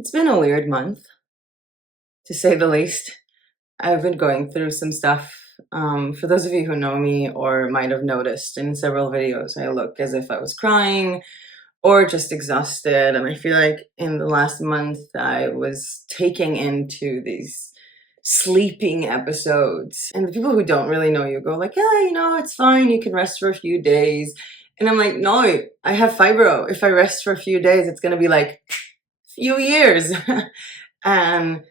It's been a weird month, to say the least. I've been going through some stuff. For those of you who know me or might have noticed in several videos, I look as if I was crying or just exhausted. And I feel like in the last month, I was taking into these sleeping episodes. And the people who don't really know you go like, yeah, it's fine. You can rest for a few days. And I'm like, no, I have fibro. If I rest for a few days, it's going to be like few years. And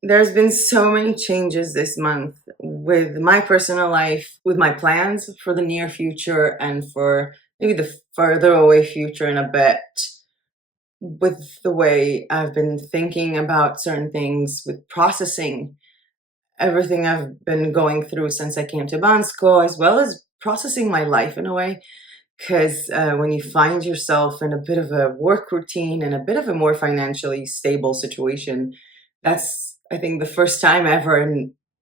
there's been so many changes this month with my personal life, with my plans for the near future and for maybe the further away future in a bit, with the way I've been thinking about certain things, with processing everything I've been going through since I came to Bansko, as well as processing my life in a way. Because when you find yourself in a bit of a work routine and a bit of a more financially stable situation, that's, I think, the first time ever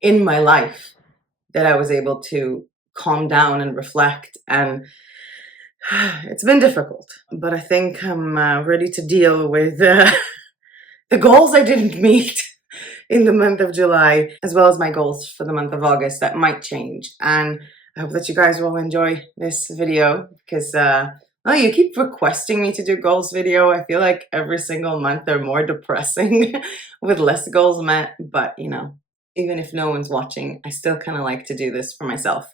in my life that I was able to calm down and reflect. And it's been difficult, but I think I'm ready to deal with the goals I didn't meet in the month of July, as well as my goals for the month of August that might change. And I hope that you guys will enjoy this video because, well, you keep requesting me to do goals video. I feel like every single month they're more depressing with less goals met. But, even if no one's watching, I still kind of like to do this for myself.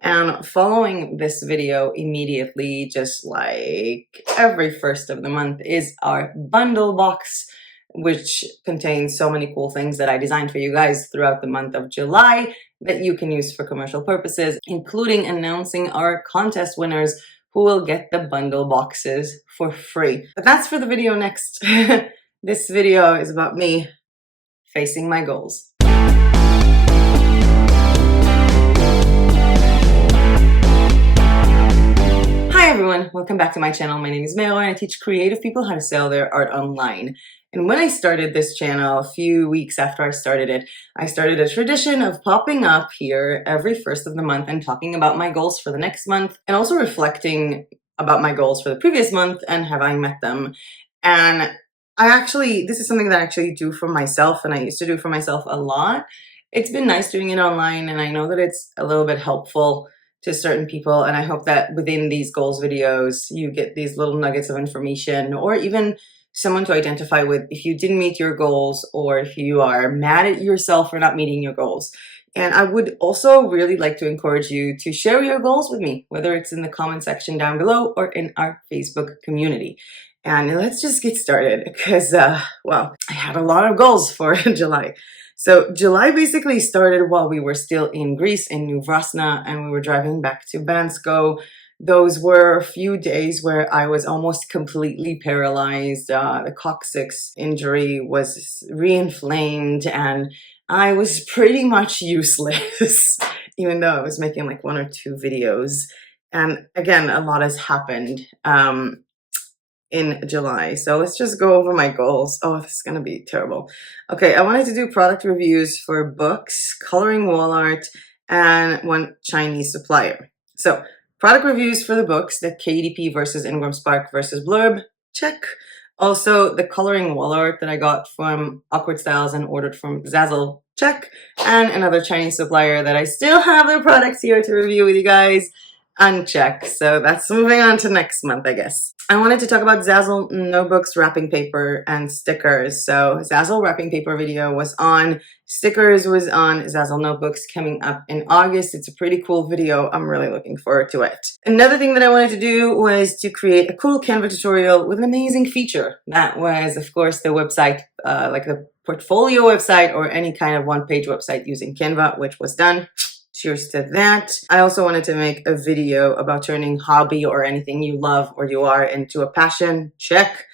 And following this video immediately, just like every first of the month, is our bundle box, which contains so many cool things that I designed for you guys throughout the month of July that you can use for commercial purposes, including announcing our contest winners who will get the bundle boxes for free. But that's for the video next. This video is about me facing my goals. Hi everyone, welcome back to my channel. My name is Melo and I teach creative people how to sell their art online. And when I started this channel a few weeks after I started a tradition of popping up here every first of the month and talking about my goals for the next month and also reflecting about my goals for the previous month and have I met them. And this is something that I actually do for myself and I used to do for myself a lot. It's been nice doing it online and I know that it's a little bit helpful to certain people, and I hope that within these goals videos you get these little nuggets of information or even someone to identify with if you didn't meet your goals or if you are mad at yourself for not meeting your goals. And I would also really like to encourage you to share your goals with me, whether it's in the comment section down below or in our Facebook community. And let's just get started because, well, I had a lot of goals for July. So July basically started while we were still in Greece, in New Vrasna, and we were driving back to Bansko. Those were a few days where I was almost completely paralyzed. The coccyx injury was re-inflamed and I was pretty much useless, even though I was making like 1 or 2 videos. And again, a lot has happened in July. So let's just go over my goals. Oh, this is going to be terrible. Okay, I wanted to do product reviews for books, coloring wall art, and one Chinese supplier. So product reviews for the books, the KDP versus Ingram Spark versus Blurb, check. Also, the coloring wall art that I got from Awkward Styles and ordered from Zazzle, check. And another Chinese supplier that I still have their products here to review with you guys, uncheck. So that's moving on to next month, I guess. I wanted to talk about Zazzle notebooks, wrapping paper, and stickers. So Zazzle wrapping paper video was on, stickers was on, Zazzle notebooks coming up in August. It's a pretty cool video. I'm really looking forward to it. Another thing that I wanted to do was to create a cool Canva tutorial with an amazing feature. That was, of course, the website, like the portfolio website or any kind of one-page website using Canva, which was done. Cheers to that. I also wanted to make a video about turning hobby or anything you love or you are into a passion. Check.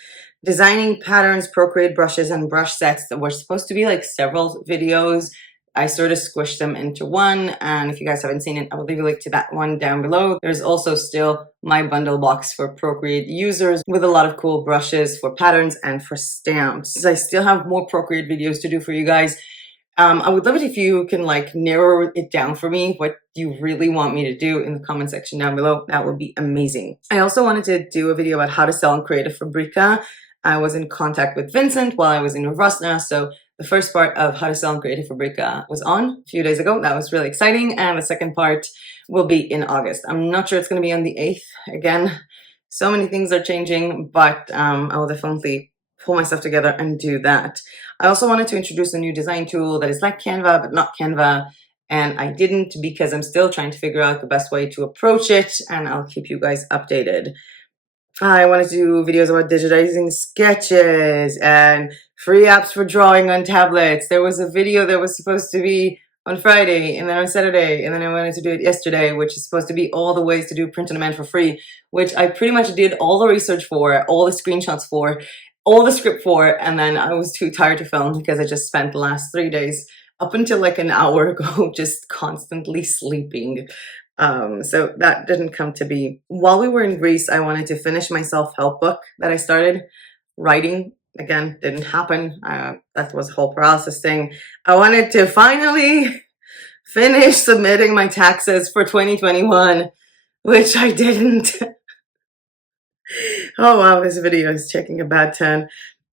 Designing patterns, Procreate brushes, and brush sets that were supposed to be like several videos. I sort of squished them into one. And if you guys haven't seen it, I will leave a link to that one down below. There's also still my bundle box for Procreate users with a lot of cool brushes for patterns and for stamps. I still have more Procreate videos to do for you guys. I would love it if you can like narrow it down for me, what you really want me to do in the comment section down below. That would be amazing. I also wanted to do a video about how to sell and create a Fabrica. I was in contact with Vincent while I was in Ravasna, so the first part of How to Sell in Creative Fabrica was on a few days ago. That was really exciting, and the second part will be in August. I'm not sure it's going to be on the 8th. Again, so many things are changing, but I will definitely pull myself together and do that. I also wanted to introduce a new design tool that is like Canva, but not Canva, and I didn't because I'm still trying to figure out the best way to approach it, and I'll keep you guys updated. I wanted to do videos about digitizing sketches and free apps for drawing on tablets. There was a video that was supposed to be on Friday and then on Saturday, and then I wanted to do it yesterday, which is supposed to be all the ways to do print on demand for free, which I pretty much did all the research for, all the screenshots for, all the script for, and then I was too tired to film because I just spent the last 3 days up until like an hour ago just constantly sleeping. So that didn't come to be. While we were in Greece, I wanted to finish my self-help book that I started writing. Again, didn't happen. That was a whole process thing. I wanted to finally finish submitting my taxes for 2021, which I didn't. Oh wow, this video is taking a bad turn.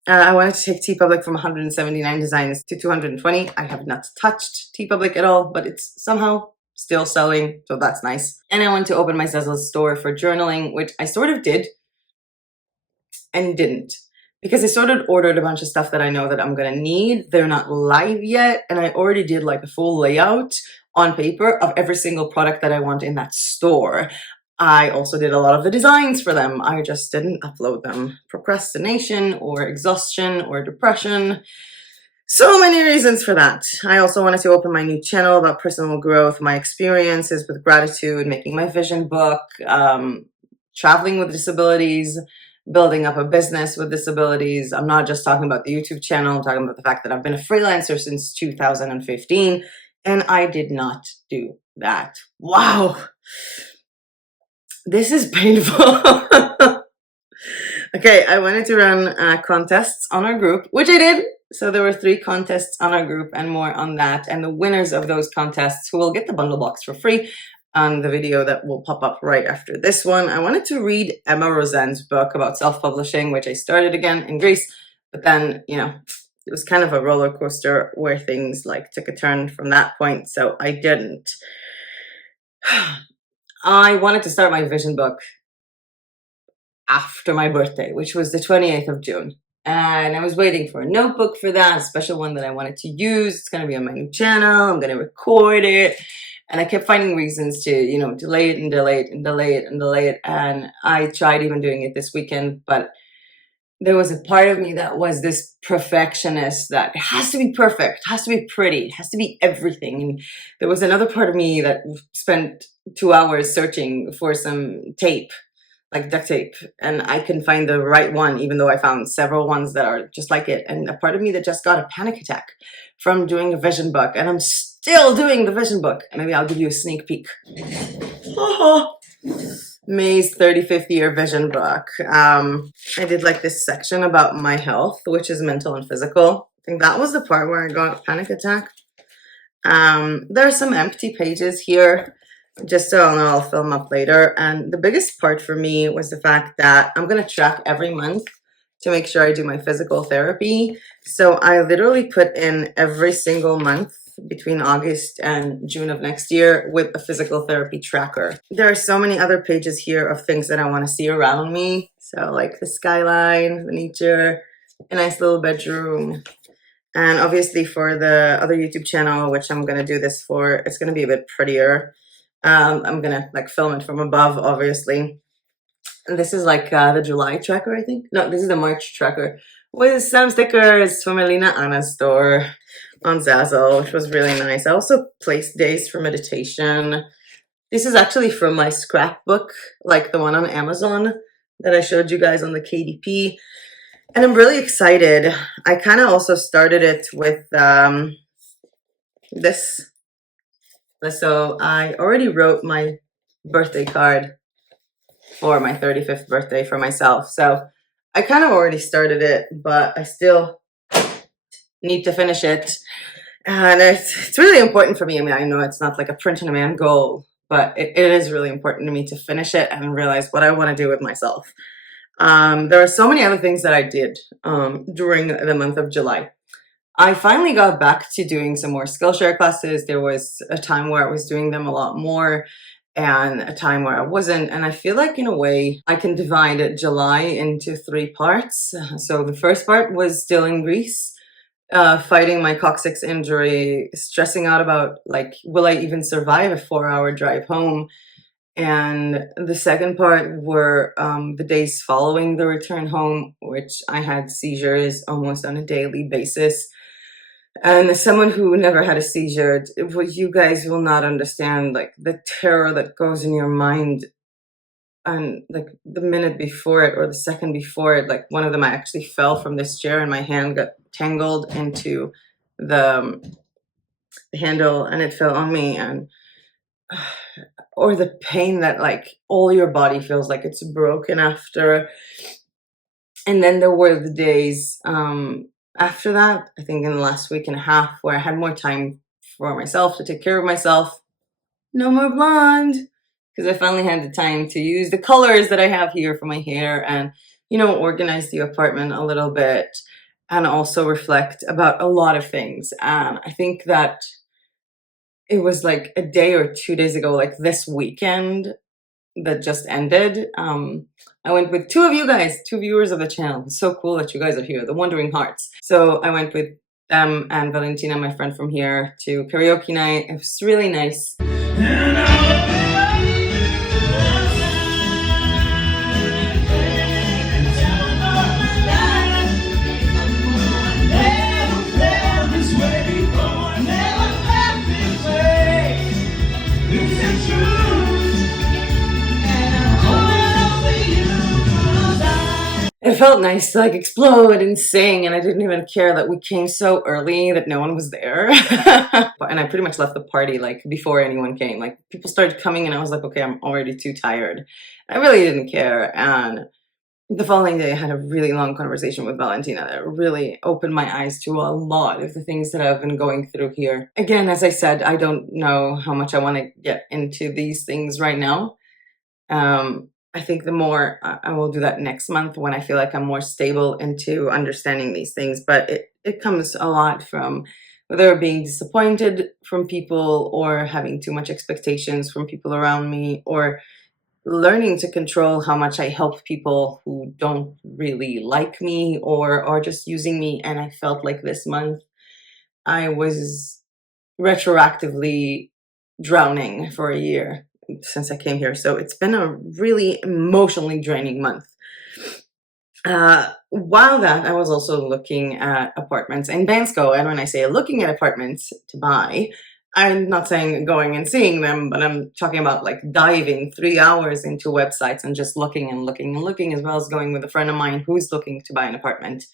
I wanted to take TeePublic from 179 designs to 220. I have not touched TeePublic at all, but it's somehow still selling, so that's nice. And I wanted to open my Zazzle store for journaling, which I sort of did and didn't. Because I sort of ordered a bunch of stuff that I know that I'm gonna need. They're not live yet, and I already did like a full layout on paper of every single product that I want in that store. I also did a lot of the designs for them. I just didn't upload them. Procrastination or exhaustion or depression. So many reasons for that. I also wanted to open my new channel about personal growth, my experiences with gratitude, making my vision book, traveling with disabilities, building up a business with disabilities. I'm not just talking about the YouTube channel. I'm talking about the fact that I've been a freelancer since 2015, and I did not do that. Wow. This is painful. Okay, I wanted to run contests on our group, which I did. So there were 3 contests on our group and more on that. And the winners of those contests who will get the bundle box for free on the video that will pop up right after this one. I wanted to read Emma Rosen's book about self-publishing, which I started again in Greece. But then, you know, it was kind of a roller coaster where things like took a turn from that point. So I didn't. I wanted to start my vision book after my birthday, which was the 28th of June. And I was waiting for a notebook for that, a special one that I wanted to use. It's going to be on my new channel. I'm going to record it. And I kept finding reasons to, you know, delay it and delay it and delay it and delay it. And I tried even doing it this weekend, but there was a part of me that was this perfectionist that it has to be perfect, it has to be pretty, it has to be everything. And there was another part of me that spent 2 hours searching for some tape, like duct tape, and I couldn't find the right one, even though I found several ones that are just like it. And a part of me that just got a panic attack from doing a vision book, and I'm still doing the vision book. Maybe I'll give you a sneak peek. May's 35th year vision book. I did like this section about my health, which is mental and physical. I think that was the part where I got a panic attack. There are some empty pages here, just so I'll know I'll film up later. And the biggest part for me was the fact that I'm going to track every month to make sure I do my physical therapy. So I literally put in every single month between August and June of next year with a physical therapy tracker. There are so many other pages here of things that I want to see around me. So like the skyline, the nature, a nice little bedroom. And obviously for the other YouTube channel, which I'm going to do this for, it's going to be a bit prettier. I'm going to like film it from above, obviously. And this is like the July tracker, I think. No, this is the March tracker with some stickers from Elena Anna's store on Zazzle, which was really nice. I also placed days for meditation. This is actually from my scrapbook, like the one on Amazon that I showed you guys on the KDP. And I'm really excited. I kind of also started it with this. So I already wrote my birthday card for my 35th birthday for myself. So I kind of already started it, but I still need to finish it. And it's really important for me. I mean, I know it's not like a print on demand goal, but it is really important to me to finish it and realize what I want to do with myself. There are so many other things that I did during the month of July. I finally got back to doing some more Skillshare classes. There was a time where I was doing them a lot more and a time where I wasn't. And I feel like, in a way, I can divide July into 3 parts. So the first part was still in Greece, fighting my coccyx injury, stressing out about, like, will I even survive a 4-hour drive home? And the second part were the days following the return home, which I had seizures almost on a daily basis. And as someone who never had a seizure, you guys will not understand, like, the terror that goes in your mind. And like the minute before it or the second before it, like one of them, I actually fell from this chair and my hand got tangled into the handle and it fell on me. And or the pain that, like, all your body feels like it's broken after. And then there were the days after that, I think in the last week and a half, where I had more time for myself, to take care of myself. No more blonde, because I finally had the time to use the colors that I have here for my hair and, organize the apartment a little bit and also reflect about a lot of things. And I think that it was like a day or 2 days ago, like this weekend that just ended. I went with 2 of you guys, 2 viewers of the channel. It's so cool that you guys are here, the Wandering Hearts. So I went with them and Valentina, my friend from here, to karaoke night. It was really nice. It felt nice to, like, explode and sing, and I didn't even care that we came so early that no one was there. And I pretty much left the party, like, before anyone came. Like, people started coming and I was like, okay, I'm already too tired. I really didn't care. And the following day I had a really long conversation with Valentina that really opened my eyes to a lot of the things that I've been going through here. Again, as I said, I don't know how much I want to get into these things right now. I think the more I will do that next month when I feel like I'm more stable into understanding these things. But it comes a lot from whether being disappointed from people or having too much expectations from people around me, or learning to control how much I help people who don't really like me or are just using me. And I felt like this month I was retroactively drowning for a year since I came here. So it's been a really emotionally draining month. While that, I was also looking at apartments in Bansko. And when I say looking at apartments to buy, I'm not saying going and seeing them, but I'm talking about, like, diving 3 hours into websites and just looking and looking and looking, as well as going with a friend of mine who's looking to buy an apartment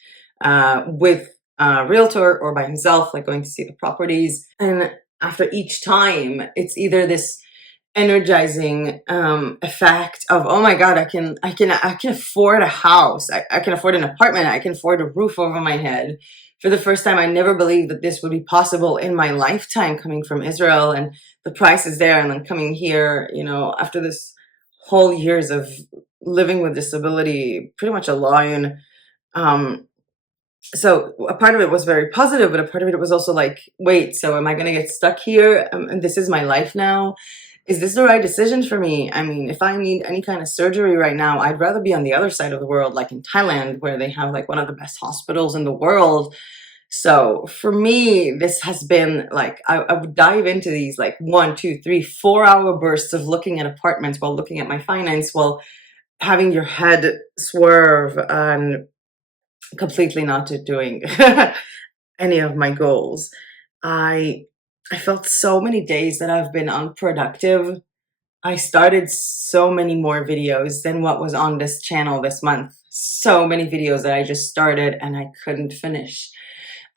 with a realtor or by himself, like going to see the properties. And after each time, it's either this energizing effect of, oh my god, I can afford a house, I can afford an apartment, I can afford a roof over my head. For the first time, I never believed that this would be possible in my lifetime, coming from Israel, and the price is there. And then coming here, after this whole years of living with disability pretty much alone. So a part of it was very positive, but a part of it was also like, wait, so am I going to get stuck here? And this is my life now. Is this the right decision for me? I mean, if I need any kind of surgery right now, I'd rather be on the other side of the world, like in Thailand, where they have, like, one of the best hospitals in the world. So for me, this has been like, I would dive into these, like, 1, 2, 3, 4-hour bursts of looking at apartments while looking at my finance, while having your head swerve and completely not doing any of my goals. I felt so many days that I've been unproductive. I started so many more videos than what was on this channel this month. So many videos that I just started and I couldn't finish.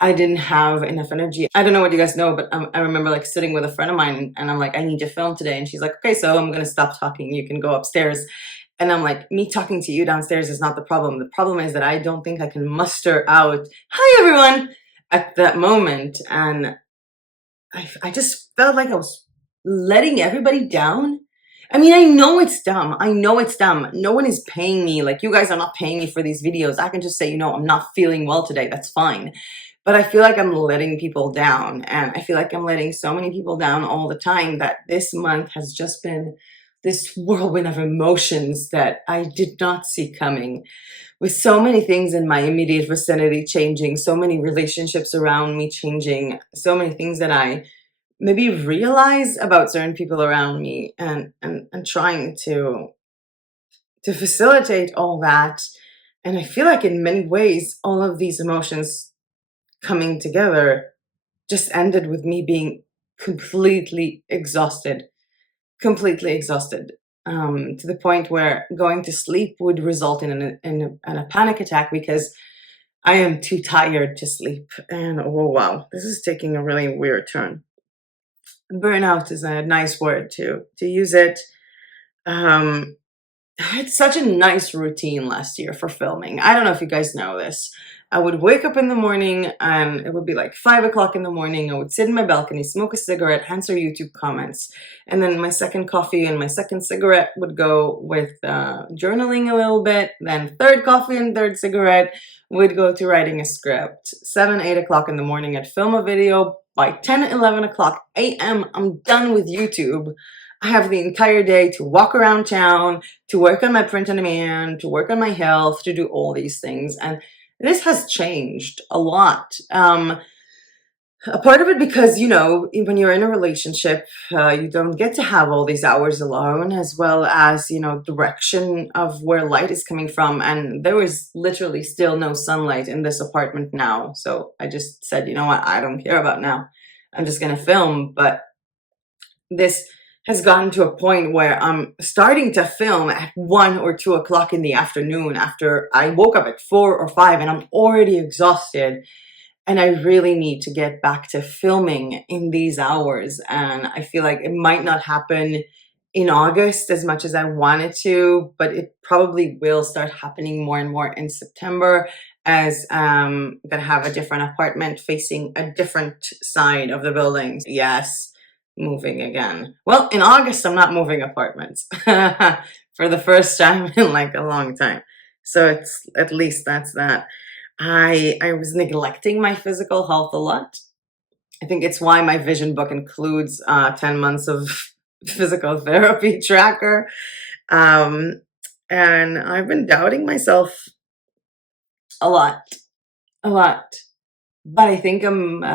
I didn't have enough energy. I don't know what you guys know, but I remember, like, sitting with a friend of mine and I'm like, I need to film today. And she's like, okay, so I'm going to stop talking. You can go upstairs. And I'm like, me talking to you downstairs is not the problem. The problem is that I don't think I can muster out, hi everyone, at that moment. And I just felt like I was letting everybody down. I mean, I know it's dumb. I know it's dumb. No one is paying me. Like, you guys are not paying me for these videos. I can just say, I'm not feeling well today. That's fine. But I feel like I'm letting people down. And I feel like I'm letting so many people down all the time that this month has just been this whirlwind of emotions that I did not see coming. With so many things in my immediate vicinity changing, so many relationships around me changing, so many things that I maybe realize about certain people around me, and trying to facilitate all that. And I feel like in many ways all of these emotions coming together just ended with me being completely exhausted, completely exhausted, to the point where going to sleep would result in a panic attack because I am too tired to sleep. And oh wow, this is taking a really weird turn. Burnout is a nice word to use it. Um, I had such a nice routine last year for filming. I don't know if you guys know this. I would wake up in the morning and it would be like 5 o'clock in the morning. I would sit in my balcony, smoke a cigarette, answer YouTube comments. And then my second coffee and my second cigarette would go with journaling a little bit. Then third coffee and third cigarette would go to writing a script. 7, 8 o'clock in the morning, I'd film a video. By 10, 11 o'clock a.m., I'm done with YouTube. I have the entire day to walk around town, to work on my print on demand, to work on my health, to do all these things. And this has changed a lot. A part of it because, when you're in a relationship, you don't get to have all these hours alone, as well as, direction of where light is coming from. And there is literally still no sunlight in this apartment now. So I just said, you know what, I don't care about now. I'm just going to film. But this has gotten to a point where I'm starting to film at 1 or 2 o'clock in the afternoon after I woke up at 4 or 5 and I'm already exhausted. And I really need to get back to filming in these hours. And I feel like it might not happen in August as much as I wanted to, but it probably will start happening more and more in September, as I'm gonna have a different apartment facing a different side of the building. Yes, moving again. Well, in August, I'm not moving apartments for the first time in like a long time. So it's at least that's that. I was neglecting my physical health a lot. I think it's why my vision book includes 10 months of physical therapy tracker. Um, and I've been doubting myself a lot, a lot. But I think I'm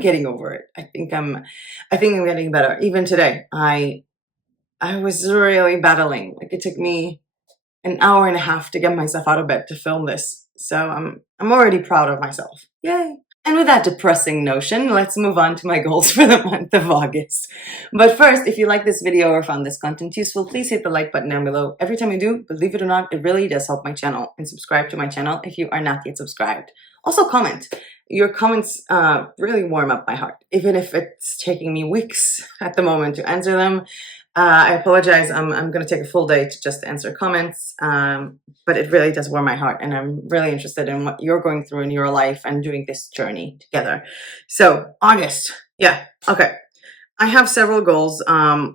getting over it. I think I'm getting better. Even today, I was really battling. Like, it took me an hour and a half to get myself out of bed to film this. So I'm already proud of myself. Yay. And with that depressing notion, let's move on to my goals for the month of August. But first, if you like this video or found this content useful, please hit the like button down below. Every time you do, believe it or not, it really does help my channel. And subscribe to my channel if you are not yet subscribed. Also comment. Your comments really warm up my heart, even if it's taking me weeks at the moment to answer them. I apologize. I'm going to take a full day to just answer comments, but it really does warm my heart, and I'm really interested in what you're going through in your life and doing this journey together. So August, yeah, okay. I have several goals.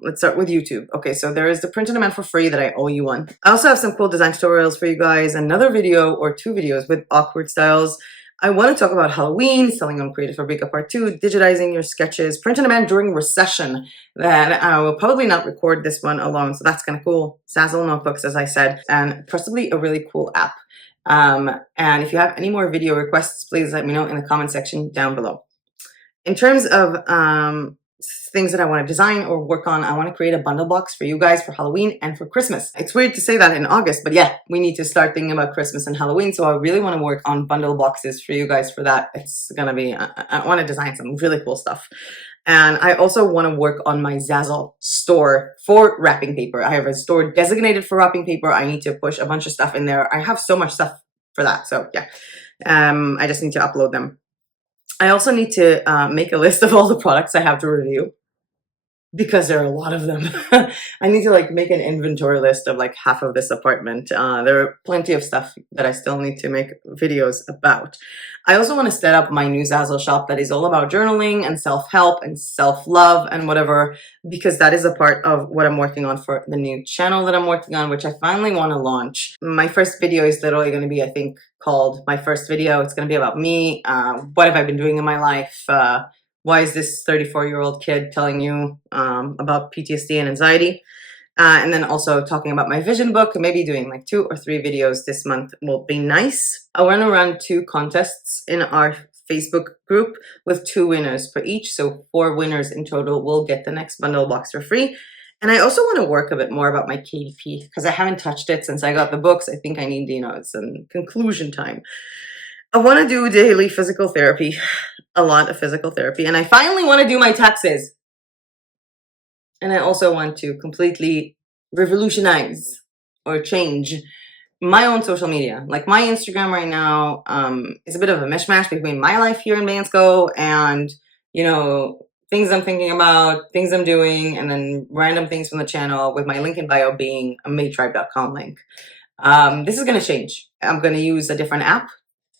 Let's start with YouTube. Okay, so there is the print on demand for free that I owe you one. I also have some cool design tutorials for you guys, another video or 2 videos with awkward styles. I want to talk about Halloween, selling on Creative Fabrica Part 2, digitizing your sketches, print on demand during recession. That I will probably not record this one alone, so that's kind of cool. Zazzle notebooks, as I said, and possibly a really cool app. And if you have any more video requests, please let me know in the comment section down below. In terms of things that I want to design or work on, I want to create a bundle box for you guys for Halloween and for Christmas. It's weird to say that in August, but yeah, we need to start thinking about Christmas and Halloween. So I really want to work on bundle boxes for you guys for that. It's going to be, I want to design some really cool stuff. And I also want to work on my Zazzle store for wrapping paper. I have a store designated for wrapping paper. I need to push a bunch of stuff in there. I have so much stuff for that. So yeah, I just need to upload them. I also need to make a list of all the products I have to review. because there are a lot of them. I need to like make an inventory list of like half of this apartment. There are plenty of stuff that I still need to make videos about. I also want to set up my new Zazzle shop that is all about journaling and self-help and self-love and whatever, because that is a part of what I'm working on for the new channel that I'm working on, which I finally want to launch. My first video is literally going to be, I think, called My First Video. It's going to be about me. What have I been doing in my life? Why is this 34-year-old kid telling you about PTSD and anxiety? And then also talking about my vision book, maybe doing like 2 or 3 videos this month will be nice. I want to run 2 contests in our Facebook group with 2 winners for each. So 4 winners in total will get the next bundle box for free. And I also want to work a bit more about my KDP because I haven't touched it since I got the books. I think I need, it's some conclusion time. I want to do daily physical therapy, a lot of physical therapy. And I finally want to do my taxes. And I also want to completely revolutionize or change my own social media. Like my Instagram right now is a bit of a mishmash between my life here in Bansko and, things I'm thinking about, things I'm doing, and then random things from the channel, with my link in bio being a madetribe.com link. This is going to change. I'm going to use a different app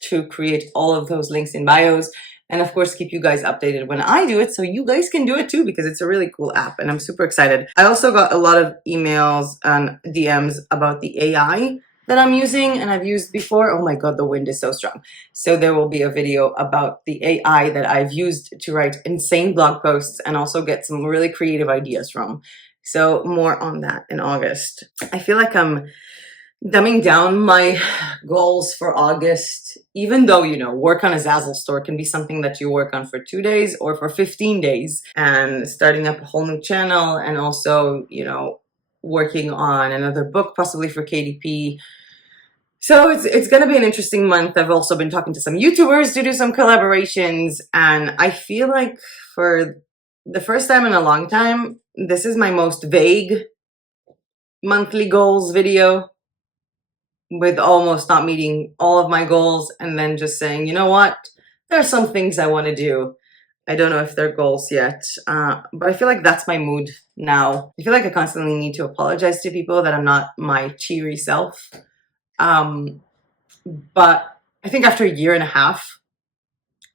to create all of those links in bios. And of course, keep you guys updated when I do it so you guys can do it too, because it's a really cool app and I'm super excited. I also got a lot of emails and DMs about the AI that I'm using and I've used before. Oh my God, the wind is so strong. So there will be a video about the AI that I've used to write insane blog posts and also get some really creative ideas from. So more on that in August. I feel like I'm dumbing down my goals for August, even though, work on a Zazzle store can be something that you work on for 2 days or for 15 days, and starting up a whole new channel and also, working on another book, possibly for KDP. So it's going to be an interesting month. I've also been talking to some YouTubers to do some collaborations, and I feel like for the first time in a long time, this is my most vague monthly goals video, with almost not meeting all of my goals and then just saying, you know what, there's some things I want to do. I don't know if they're goals yet, but I feel like that's my mood now. I feel like I constantly need to apologize to people that I'm not my cheery self. But I think after a year and a half,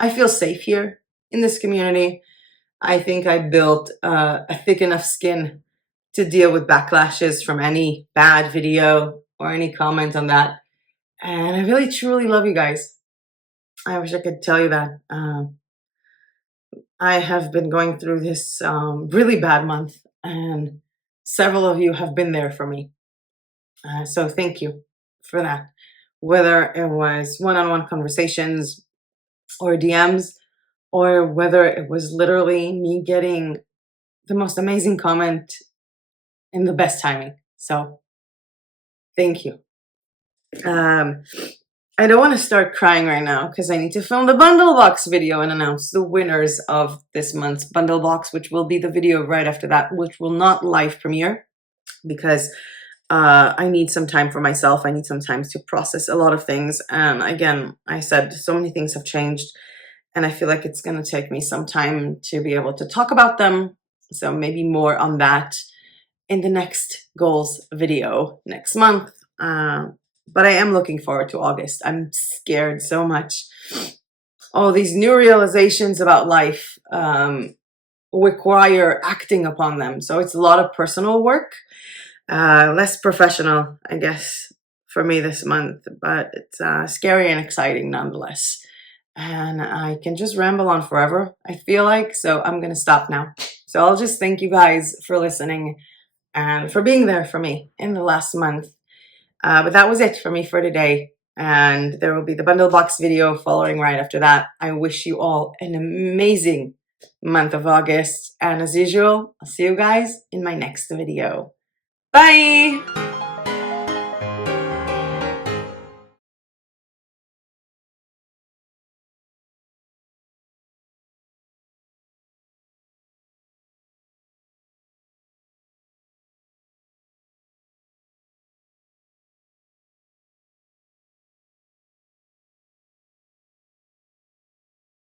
I feel safe here in this community. I think I built a thick enough skin to deal with backlashes from any bad video or any comment on that. And I really, truly love you guys. I wish I could tell you that. I have been going through this really bad month, and several of you have been there for me. So thank you for that. Whether it was one-on-one conversations or DMs, or whether it was literally me getting the most amazing comment in the best timing. So thank you. I don't want to start crying right now because I need to film the bundle box video and announce the winners of this month's bundle box, which will be the video right after that, which will not live premiere because I need some time for myself. I need some time to process a lot of things. And again, I said so many things have changed, and I feel like it's going to take me some time to be able to talk about them. So maybe more on that in the next goals video next month. But I am looking forward to August. I'm scared so much. All these new realizations about life require acting upon them. So it's a lot of personal work, less professional, I guess, for me this month. But it's scary and exciting nonetheless. And I can just ramble on forever, I feel like. So I'm going to stop now. So I'll just thank you guys for listening and for being there for me in the last month. But that was it for me for today. And there will be the bundle box video following right after that. I wish you all an amazing month of August. And as usual, I'll see you guys in my next video. Bye!